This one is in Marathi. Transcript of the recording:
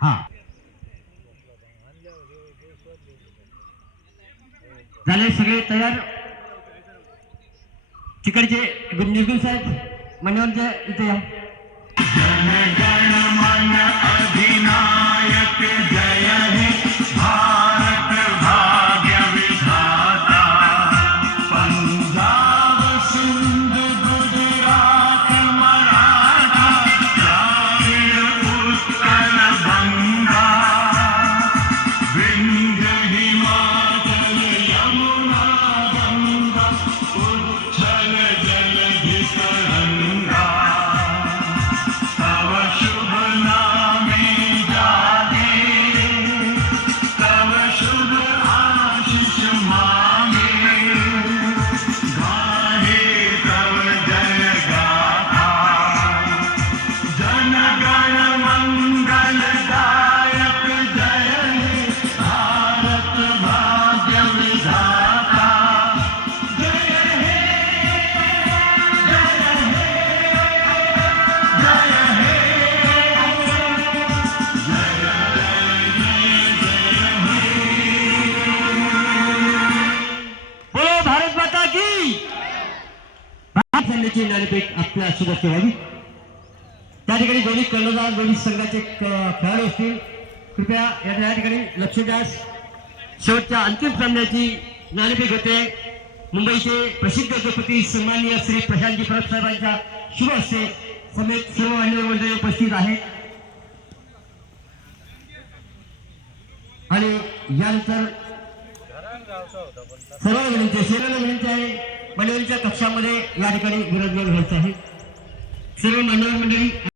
हा झाले सगळे तयार. तिकडचे निर्गुण साहेब मान्यवरच्या इथे या. जनगण मन अधिनायक जय हे भारत भाग्य विधाता. पंजाब सिंध गुजरात मराठा द्राविड उत्कल गंगा. विंध्य हिमाचल यमुना गंगा उच्छल जलधि तरंगा. तव शुभ नामे जागे तव शुभ आशीष मांगे. गाहे तव जय गाथा जन गण मंगलदायक जय हे भारत भाग्य विधाता. जय हे जय हे जय हे बोलो भारत माता की. भारत सैन्याची नाणेफेक आपल्या सोबत ठेवावी. त्या ठिकाणी दोन्ही कर्णधार दोन्ही संघाचे खेळाडू असतील. कृपया या ठिकाणी लक्ष द्या. शेवटच्या अंतिम सामन्याची नाणेफेक होते. मुंबईचे प्रसिद्ध उद्योगपती सन्माननीय श्री प्रशांतजी परब साहेबांच्या शुभ हस्ते समेत सर्व मान्यवर मंडळी उपस्थित आहेत. आणि यानंतर सर्वांना विनंती आहे मंडळींच्या कक्षामध्ये या ठिकाणी विरोध व्हायचा आहे. सर्व मान्यवर मंडळी